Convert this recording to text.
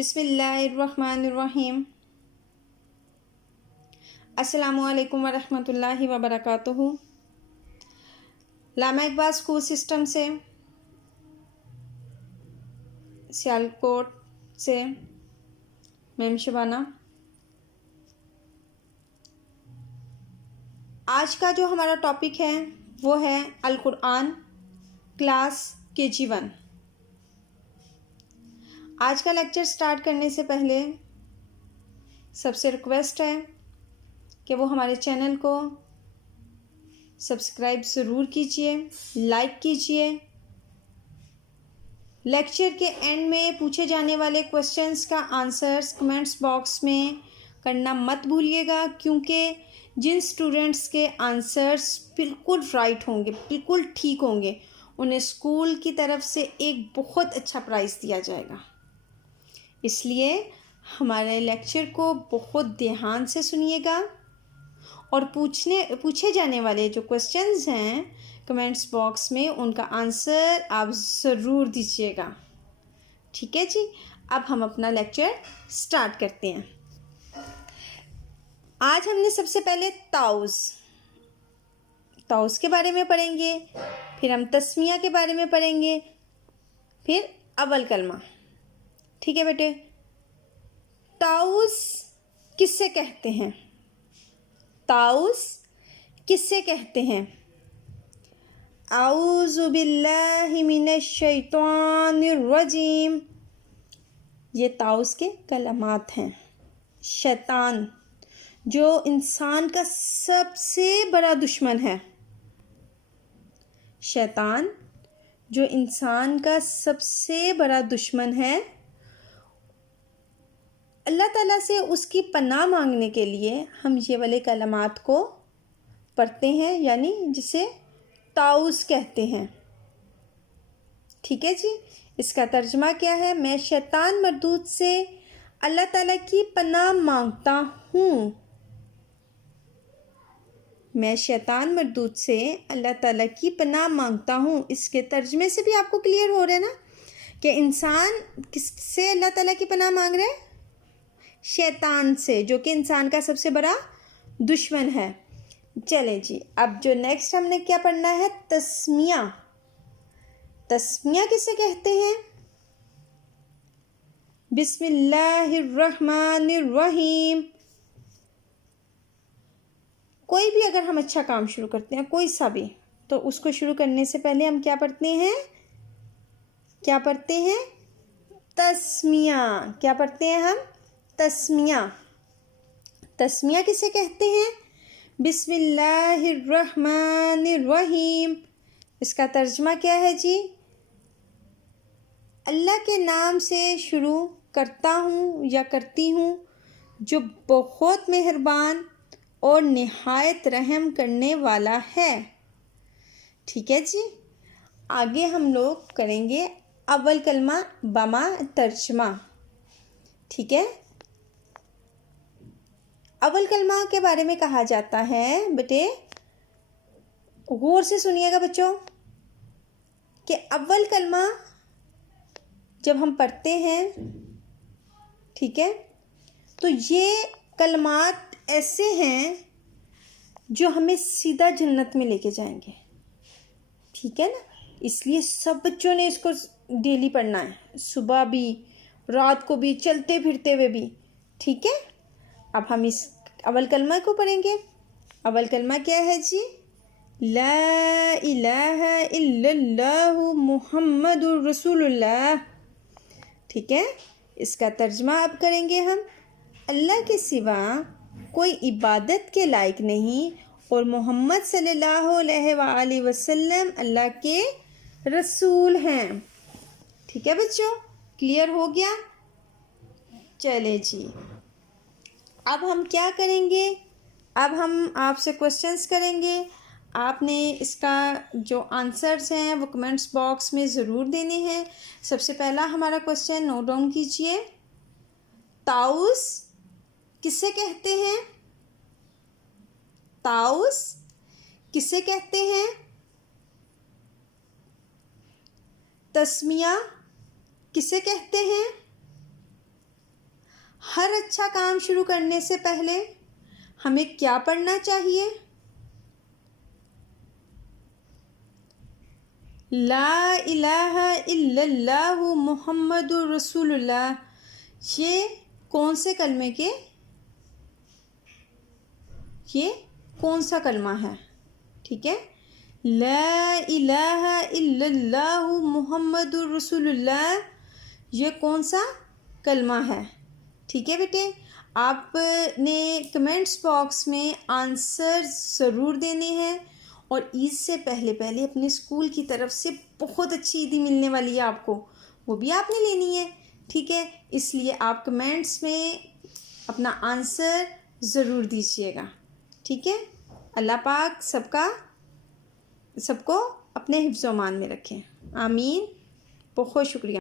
बिस्मिल्लाहिर्रहमानिर्रहीम। अस्सलामुअलैकुम वरहमतुल्लाहि वबरकातुहू। लामा इकबाल स्कूल सिस्टम से सियालकोट से मैम शबाना। आज का जो हमारा टॉपिक है वो है अल कुरआन क्लास KG1। आज का लेक्चर स्टार्ट करने से पहले सबसे रिक्वेस्ट है कि वो हमारे चैनल को सब्सक्राइब ज़रूर कीजिए, लाइक कीजिए। लेक्चर के एंड में पूछे जाने वाले क्वेश्चंस का आंसर्स कमेंट्स बॉक्स में करना मत भूलिएगा, क्योंकि जिन स्टूडेंट्स के आंसर्स बिल्कुल राइट होंगे, बिल्कुल ठीक होंगे, उन्हें स्कूल की तरफ से एक बहुत अच्छा प्राइज़ दिया जाएगा। इसलिए हमारे लेक्चर को बहुत ध्यान से सुनिएगा और पूछे जाने वाले जो क्वेश्चंस हैं कमेंट्स बॉक्स में उनका आंसर आप ज़रूर दीजिएगा। ठीक है जी, अब हम अपना लेक्चर स्टार्ट करते हैं। आज हमने सबसे पहले ताउस के बारे में पढ़ेंगे, फिर हम तस्मिया के बारे में पढ़ेंगे, फिर अव्वल कलमा। ठीक है बेटे, ताउस किससे कहते हैं? ताउस किससे कहते हैं? आऊज़ु बिल्लाहि मिनश शैतानिर रजीम। ये ताउस के कलमात हैं। शैतान जो इंसान का सबसे बड़ा दुश्मन है, शैतान जो इंसान का सबसे बड़ा दुश्मन है, अल्लाह ताला से उसकी पनाह मांगने के लिए हम ये वाले कलमात को पढ़ते हैं, यानी जिसे ताउस कहते हैं। ठीक है जी, इसका तर्जुमा क्या है? मैं शैतान मरदूद से अल्लाह ताला की पनाह मांगता हूँ। मैं शैतान मरदूद से अल्लाह ताला की पनाह मांगता हूँ। इसके तर्जमे से भी आपको क्लियर हो रहा है ना कि इंसान किससे अल्लाह ताला की पनाह मांग रहा है? शैतान से, जो कि इंसान का सबसे बड़ा दुश्मन है। चले जी, अब जो नेक्स्ट हमने क्या पढ़ना है? तस्मिया। तस्मिया किसे कहते हैं? बिस्मिल्लाहिर्रहमानिर्रहीम। कोई भी अगर हम अच्छा काम शुरू करते हैं, कोई सा भी, तो उसको शुरू करने से पहले हम क्या पढ़ते हैं? क्या पढ़ते हैं? तस्मिया। क्या पढ़ते हैं हम? तस्मिया। तस्मिया किसे कहते हैं? बिस्मिल्लाहिर्रहमानिर्रहीम। इसका तर्जुमा क्या है जी? अल्लाह के नाम से शुरू करता हूँ या करती हूँ, जो बहुत मेहरबान और निहायत रहम करने वाला है। ठीक है जी, आगे हम लोग करेंगे अव्वल कलमा बमा तर्जुमा। ठीक है, अव्वल कलमा के बारे में कहा जाता है, बेटे गौर से सुनिएगा बच्चों, कि अव्वल कलमा जब हम पढ़ते हैं, ठीक है, तो ये कलमात ऐसे हैं जो हमें सीधा जन्नत में लेके जाएंगे। ठीक है ना, इसलिए सब बच्चों ने इसको डेली पढ़ना है, सुबह भी, रात को भी, चलते फिरते हुए भी। ठीक है, अब हम इस अव्वल कलमा को पढ़ेंगे। अव्वल कलमा क्या है जी? ला इलाहा इल्लल्लाहु मुहम्मदुर रसूलुल्लाह। ठीक है, इसका तर्जुमा अब करेंगे हम। अल्लाह के सिवा कोई इबादत के लायक नहीं और मोहम्मद सल्लल्लाहु अलैहि वसल्लम अल्लाह के रसूल हैं। ठीक है बच्चों, क्लियर हो गया? चले जी, अब हम क्या करेंगे? अब हम आपसे क्वेश्चंस करेंगे। आपने इसका जो आंसर्स हैं वो कमेंट्स बॉक्स में ज़रूर देने हैं। सबसे पहला हमारा क्वेश्चन नोट डाउन कीजिए। ताउस किसे कहते हैं? ताउस किसे कहते हैं? तस्मिया किसे कहते हैं? हर अच्छा काम शुरू करने से पहले हमें क्या पढ़ना चाहिए? ला इलाहा इल्लल्लाहु मुहम्मदुर रसूलुल्लाह। ये कौन से कलमे के ये कौन सा कलमा है? ठीक है, ला इलाहा इल्लल्लाहु मुहम्मदुर रसूलुल्लाह, ये कौन सा कलमा है? ठीक है बेटे, आपने कमेंट्स बॉक्स में आंसर ज़रूर देने हैं और ईद से पहले पहले अपने स्कूल की तरफ से बहुत अच्छी ईदी मिलने वाली है आपको, वो भी आपने लेनी है। ठीक है, इसलिए आप कमेंट्स में अपना आंसर ज़रूर दीजिएगा। ठीक है, अल्लाह पाक सबको अपने हिफ्ज़-ओ-मान में रखें। आमीन। बहुत शुक्रिया।